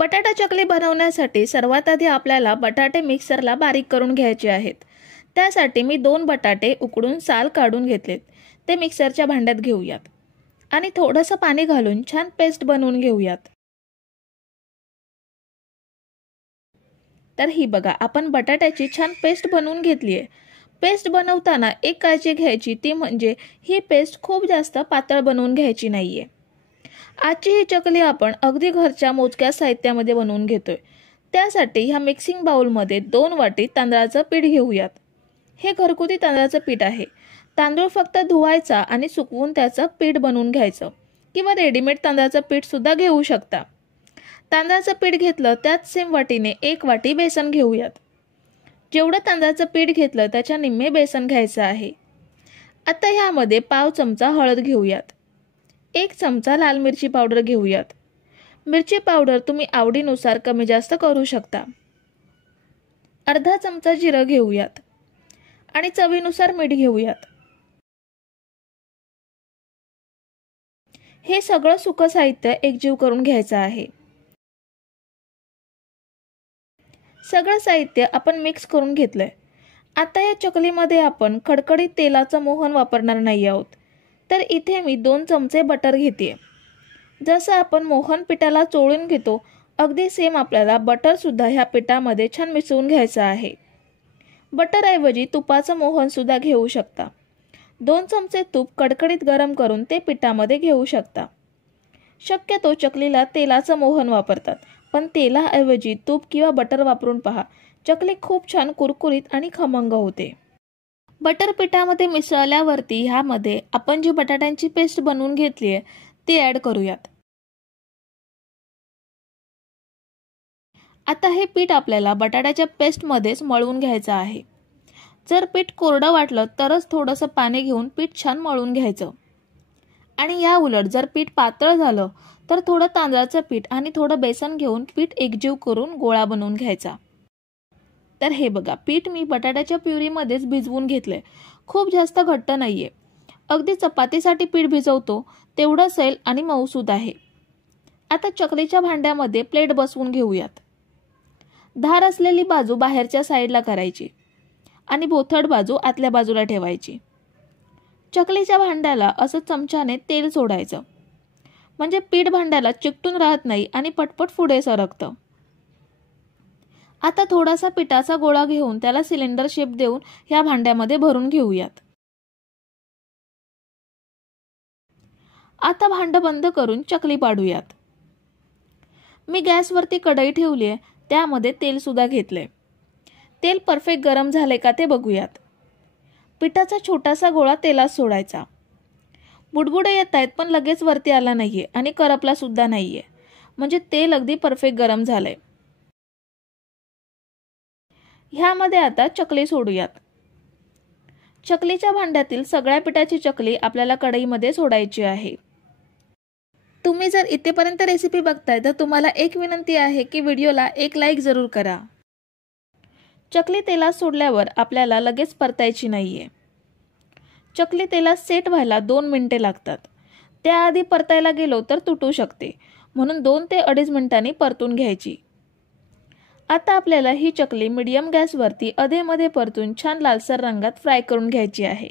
बटाटा चकली बनवण्यासाठी सर्वात आधी आपल्याला बटाटे मिक्सरला बारीक करून घ्यायचे आहेत। त्यासाठी मी 2 बटाटे उकडून साल काढून घेतलेत। ते मिक्सरच्या भांड्यात घेऊयात आणि थोडंसं पाणी घालून छान पेस्ट बनवून घेऊयात। तर ही बघा, आपण बटाट्याची छान पेस्ट बनवून घेतली आहे। पेस्ट बनवताना एक काळजी घ्यायची, ती म्हणजे ही पेस्ट खूप जास्त पातळ बनवून घ्यायची नाहीये। आजची ही चकली आपण अगदी घरच्या मोजक्या साहित्यामध्ये बनवून घेतोय। त्यासाठी ह्या मिक्सिंग बाउलमध्ये 2 वाटी तांदळाचं पीठ घेऊयात। हे घरगुती तांदळाचं पीठ आहे। तांदूळ फक्त धुवायचा आणि सुकवून त्याचं पीठ बनवून घ्यायचं, किंवा रेडीमेड तांदळाचं पीठ सुद्धा घेऊ शकता। तांदळाचं पीठ घेतलं त्यात सेम वाटीने 1 वाटी बेसन घेऊयात। जेवढं तांदळाचं पीठ घेतलं त्याच्या निम्मे बेसन घ्यायचं आहे। आता ह्यामध्ये पाव चमचा हळद घेऊयात। 1 चमचा लाल मिरची पावडर घेऊयात। मिरची पावडर तुम्ही आवडीनुसार कमी जास्त करू शकता। अर्धा चमचा जिरं घेऊयात आणि चवीनुसार मीठ घेऊयात। हे सगळं सुकं साहित्य एकजीव करून घ्यायचं आहे। सगळं साहित्य आपण मिक्स करून घेतलंय। आता या चकलीमध्ये आपण कडकडीत तेलाचं मोहन वापरणार नाही आहोत। तर इथे मी 2 चमचे बटर घेते। जसं आपण मोहन पिठाला चोळून घेतो, अगदी सेम आपल्याला बटर सुद्धा ह्या पिठामध्ये छान मिसळून घ्यायचं आहे। बटर ऐवजी तुपाचं मोहन सुद्धा घेऊ शकता। 2 चमचे तूप कडकडीत गरम करून ते पिठामध्ये घेऊ शकता। शक्यतो चकलीला तेलाचं मोहन वापरतात, पण तेलाऐवजी तूप किंवा बटर वापरून पहा, चकली खूप छान कुरकुरीत आणि खमंग होते। बटर पिठामध्ये मिसळल्यावरती ह्यामध्ये आपण जी बटाट्यांची पेस्ट बनवून घेतली आहे ती ऍड करूयात। आता हे पीठ आपल्याला बटाट्याच्या पेस्टमध्येच मळून घ्यायचं आहे। जर पीठ कोरडं वाटलं तरच थोडंसं पाणी घेऊन पीठ छान मळून घ्यायचं, आणि या उलट जर पीठ पातळ झालं तर थोडं तांदळाचं पीठ आणि थोडं बेसन घेऊन पीठ एकजीव करून गोळा बनवून घ्यायचा। तर हे बघा, पीठ मी बटाट्याच्या प्युरीमध्येच भिजवून घेतलंय। खूप जास्त घट्ट नाहीये, अगदी चपातीसाठी पीठ भिजवतो तेवढं सैल आणि मऊसूद आहे। आता चकलीच्या भांड्यामध्ये प्लेट बसवून घेऊयात। धार असलेली बाजू बाहेरच्या साईडला करायची आणि बोथट बाजू आतल्या बाजूला ठेवायची। चकलीच्या भांड्याला असं चमच्याने तेल सोडायचं, म्हणजे पीठ भांड्याला चिकटून राहत नाही आणि पटपट पुढे सरकतं। आता थोडासा पिठाचा गोळा घेऊन त्याला सिलेंडर शेप देऊन ह्या भांड्यामध्ये भरून घेऊयात। आता भांड बंद करून चकली पाडूयात। मी गॅसवरती कढई ठेवली आहे, त्यामध्ये तेल सुद्धा घेतले। तेल परफेक्ट गरम झाले का ते बघूयात। पिठाचा छोटासा गोळा तेलात सोडायचा। बुडबुडे येत आहेत पण लगेच वरती आला नाहीये आणि करपला सुद्धा नाहीये, म्हणजे तेल अगदी परफेक्ट गरम झालंय। ह्यामध्ये आता चकली सोडूयात। चकलीच्या भांड्यातील सगळ्या पिठाची चकली आपल्याला कढईमध्ये सोडायची आहे। तुम्ही जर इथेपर्यंत रेसिपी बघताय तर तुम्हाला एक विनंती आहे की व्हिडिओला एक लाईक जरूर करा। चकली तेलात सोडल्यावर आपल्याला लगेच परतायची नाहीये। चकली तेलात सेट व्हायला 2 मिनिटे लागतात। त्याआधी परतायला गेलो तर तुटू शकते, म्हणून 2 ते 2.5 मिनिटांनी परतून घ्यायची। आता आपल्याला ही चकली मीडियम गॅसवरती अधेमध्ये परतून छान लालसर रंगात फ्राय करून घ्यायची आहे।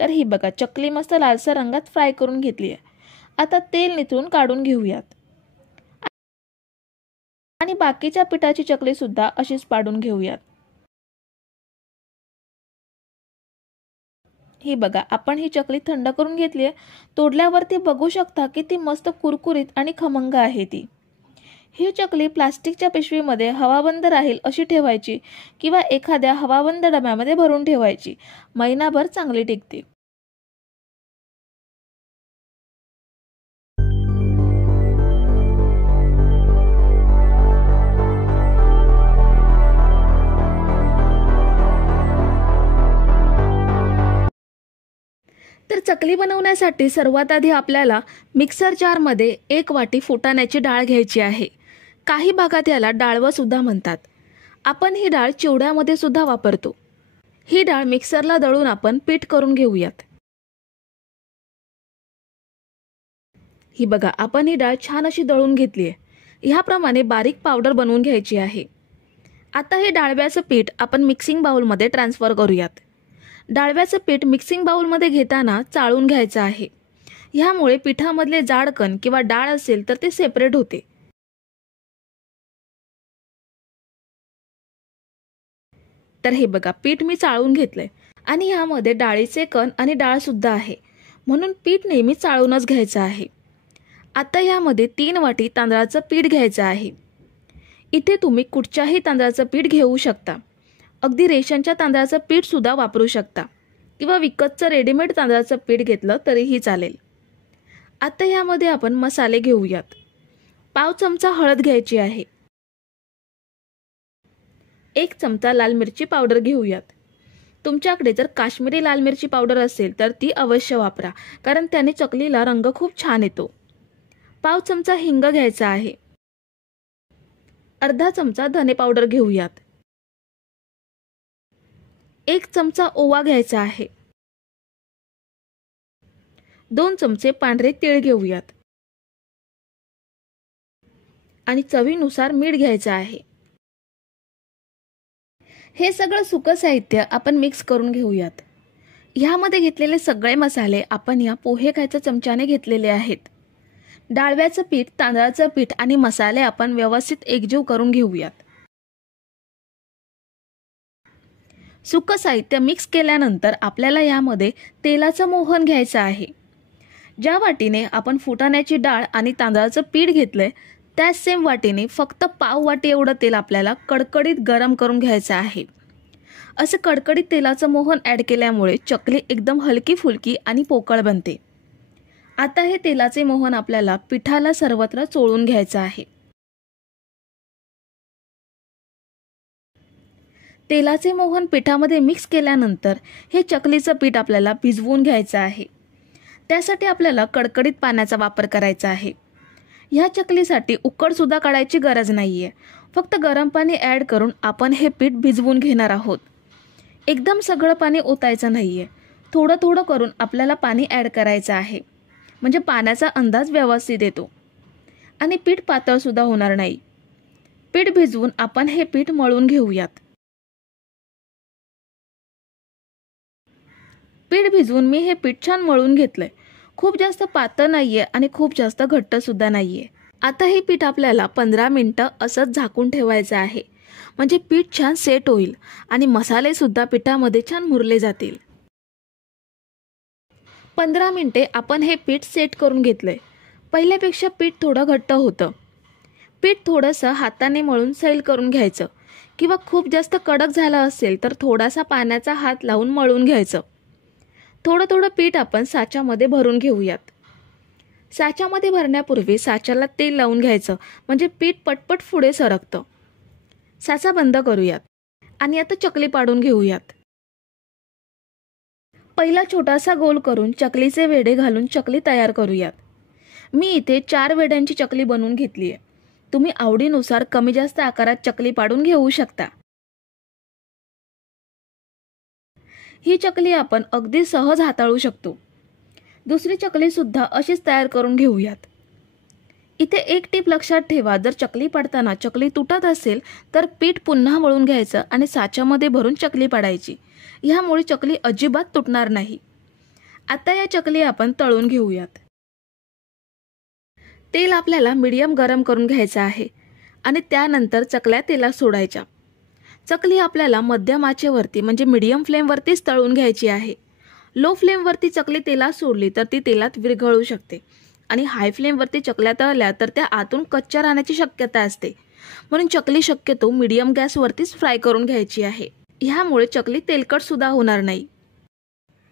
तर ही बघा, चकली मस्त लालसर रंगात फ्राय करून घेतली आहे। आता तेल निथळून काढून घेऊयात आणि बाकीच्या पिठाची चकली सुद्धा अशीच पाडून घेऊयात। ही बघा, आपण ही चकली थंड करून घेतली आहे। तोडल्यावरती बघू शकता की ती मस्त कुरकुरीत आणि खमंग आहे ती। ही चकली प्लास्टिकच्या पिशवीमध्ये हवाबंद राहील अशी ठेवायची, किंवा एखाद्या हवाबंद डब्यामध्ये भरून ठेवायची। महिनाभर चांगली टिकते। तर चकली बनवण्यासाठी सर्वात आधी आपल्याला मिक्सर जारमध्ये 1 वाटी फुटाण्याची डाळ घ्यायची आहे। काही भागात याला डाळवं सुद्धा म्हणतात। आपण ही डाळ चिवड्यामध्ये सुद्धा वापरतो। ही डाळ मिक्सरला दळून आपण पीठ करून घेऊयात। ही बघा, आपण ही डाळ छान अशी दळून घेतली आहे. ह्याप्रमाणे बारीक पावडर बनवून घ्यायची आहे. आता हे डाळव्याचं पीठ आपण मिक्सिंग बाउलमध्ये ट्रान्सफर करूयात. डाळव्याचं पीठ मिक्सिंग बाउलमध्ये घेताना चाळून घ्यायचं आहे. ह्यामुळे पिठामधले जाड कण किंवा डाळ असेल तर ते सेपरेट होते. तर हे बघा, पीठ मी चाळून घेतलंय आणि ह्यामध्ये डाळीचे कण आणि डाळ सुद्धा आहे, म्हणून पीठ नेहमी चाळूनच घ्यायचं आहे. आता यामध्ये 3 वाटी तांदळाचं पीठ घ्यायचं आहे. इथे तुम्ही कुठच्याही तांदळाचं पीठ घेऊ शकता. अगदी रेशनच्या तांदळाचं पीठ सुद्धा वापरू शकता किंवा विकतचं रेडीमेड तांदळाचं पीठ घेतलं तरीही चालेल. आता यामध्ये आपण मसाले घेऊयात. पाव चमचा हळद घ्यायची आहे. 1 चमचा लाल मिरची पावडर घेऊयात. तुमच्याकडे जर काश्मीरी लाल मिरची पावडर असेल तर ती अवश्य वापरा, कारण त्याने चकलीला रंग खूप छान येतो. पाव चमचा हिंग घ्यायचा आहे. अर्धा चमचा धने पावडर घेऊयात. 1 चमचा ओवा घ्यायचा आहे. 2 चमचे पांढरे तीळ घेऊयात आणि चवीनुसार मीठ घ्यायचं आहे. हे सगळं सुकं साहित्य आपण मिक्स करून घेऊयात. ह्यामध्ये घेतलेले सगळे मसाले आपण या पोहे खायच्या चमच्याने घेतलेले आहेत. डाळव्याचं पीठ, तांदळाचं पीठ आणि मसाले आपण व्यवस्थित एकजीव करून घेऊयात. सुकं साहित्य मिक्स केल्यानंतर आपल्याला यामध्ये तेलाचं मोहन घ्यायचं आहे. ज्या वाटीने आपण फुटाण्याची डाळ आणि तांदळाचं पीठ घेतलंय त्याच सेम वाटीने फक्त पाव वाटी एवढं तेल आपल्याला कडकडीत गरम करून घ्यायचं आहे. असं कडकडीत तेलाचं मोहन ॲड केल्यामुळे चकली एकदम हलकी फुलकी आणि पोकळ बनते. आता हे तेलाचे मोहन आपल्याला पिठाला सर्वत्र चोळून घ्यायचं आहे. तेलाचे मोहन पिठामध्ये मिक्स केल्यानंतर हे चकलीचं पीठ आपल्याला भिजवून घ्यायचं आहे. त्यासाठी आपल्याला कडकडीत पाण्याचा वापर करायचा आहे. ह्या चकलीसाठी उकड सुद्धा काढायची गरज नाहीये. फक्त गरम पाणी ॲड करून आपण हे पीठ भिजवून घेणार आहोत. एकदम सगळं पाणी ओतायचं नाहीये. थोडं थोडं करून आपल्याला पाणी ॲड करायचं आहे, म्हणजे पाण्याचा अंदाज व्यवस्थित येतो आणि पीठ पातळ सुद्धा होणार नाही. पीठ भिजवून आपण हे पीठ मळून घेऊयात. पीठ भिजवून मी हे पीठ छान मळून घेतलंय. खूप जास्त पातळ नाहीये आणि खूप जास्त घट्ट सुद्धा नाहीये. आता हे पीठ आपल्याला 15 मिनिटं असंच झाकून ठेवायचं आहे, म्हणजे पीठ छान सेट होईल आणि मसाले सुद्धा पिठामध्ये छान मुरले जातील. 15 मिनिटे आपण हे पीठ सेट करून घेतलंय. पहिल्यापेक्षा पीठ थोडं घट्ट होतं. पीठ थोडंसं हाताने मळून सैल करून घ्यायचं किंवा खूप जास्त कडक झालं असेल तर थोडासा पाण्याचा हात लावून मळून घ्यायचं. थोडं थोडं पीठ आपण साच्यामध्ये भरून घेऊयात. साच्यामध्ये भरण्यापूर्वी साच्याला तेल लावून घ्यायचं, म्हणजे पीठ पटपट पुढे सरकतं. साचा बंद करूयात आणि आता चकली पाडून घेऊयात. पहिला छोटासा गोल करून चकलीचे वेढे घालून चकली तयार करूयात. मी इथे 4 वेड्यांची चकली बनवून घेतली आहे. तुम्ही आवडीनुसार कमी जास्त आकारात चकली पाडून घेऊ शकता. ही चकली आपण अगदी सहज हाताळू शकतो. दुसरी चकली सुद्धा अशीच तयार करून घेऊयात. इथे एक टीप लक्षात ठेवा, जर चकली पाडताना चकली तुटत असेल तर पीठ पुन्हा मळून घ्यायचं आणि साच्यामध्ये भरून चकली पाडायची. ह्यामुळे चकली अजिबात तुटणार नाही. आता या चकली आपण तळून घेऊयात. तेल आपल्याला मीडियम गरम करून घ्यायचं आहे आणि त्यानंतर चकल्या तेलात सोडायच्या. चकली आपल्याला मध्यम आचेवरती म्हणजे मीडियम फ्लेमवरतीच तळून घ्यायची आहे. लो फ्लेमवरती चकली तेलात सोडली तर ती तेलात विरघळू शकते आणि हाय फ्लेमवरती चकल्या तळल्या तर त्या आतून कच्च्या राहण्याची शक्यता असते. म्हणून चकली शक्यतो मीडियम गॅसवरतीच फ्राय करून घ्यायची आहे. ह्यामुळे चकली तेलकट सुद्धा होणार नाही.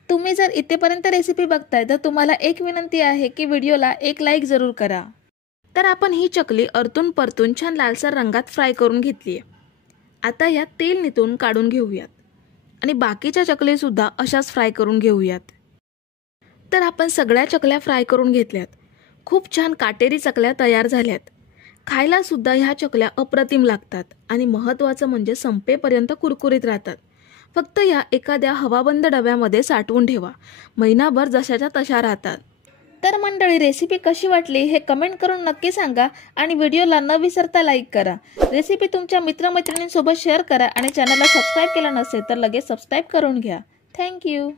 तुम्ही जर इथेपर्यंत रेसिपी बघताय तर तुम्हाला एक विनंती आहे की व्हिडिओला एक लाईक जरूर करा. तर आपण ही चकली अरतून परतून छान लालसर रंगात फ्राय करून घेतली आहे. आता यात तेल निथळून काढून घेऊयात आणि बाकीच्या चकली सुद्धा अशाच फ्राय करून घेऊयात. तर आपण सगळ्या चकल्या फ्राय करून घेतल्यात. खूप छान काटेरी चकल्या तयार झाल्यात. खायला सुद्धा ह्या चकल्या अप्रतिम लागतात आणि महत्त्वाचं म्हणजे संपेपर्यंत कुरकुरीत राहतात. फक्त या एखाद्या हवाबंद डब्यामध्ये साठवून ठेवा. महिनाभर जशाच्या तशा राहतात. तर मंडळी, रेसिपी कशी वाटली हे कमेंट करून नक्की सांगा आणि व्हिडिओला न विसरता लाईक करा. रेसिपी तुमच्या मित्रमैत्रिणींसोबत शेअर करा आणि चॅनलला सबस्क्राईब केलं नसेल तर लगेच सबस्क्राईब करून घ्या. थँक्यू.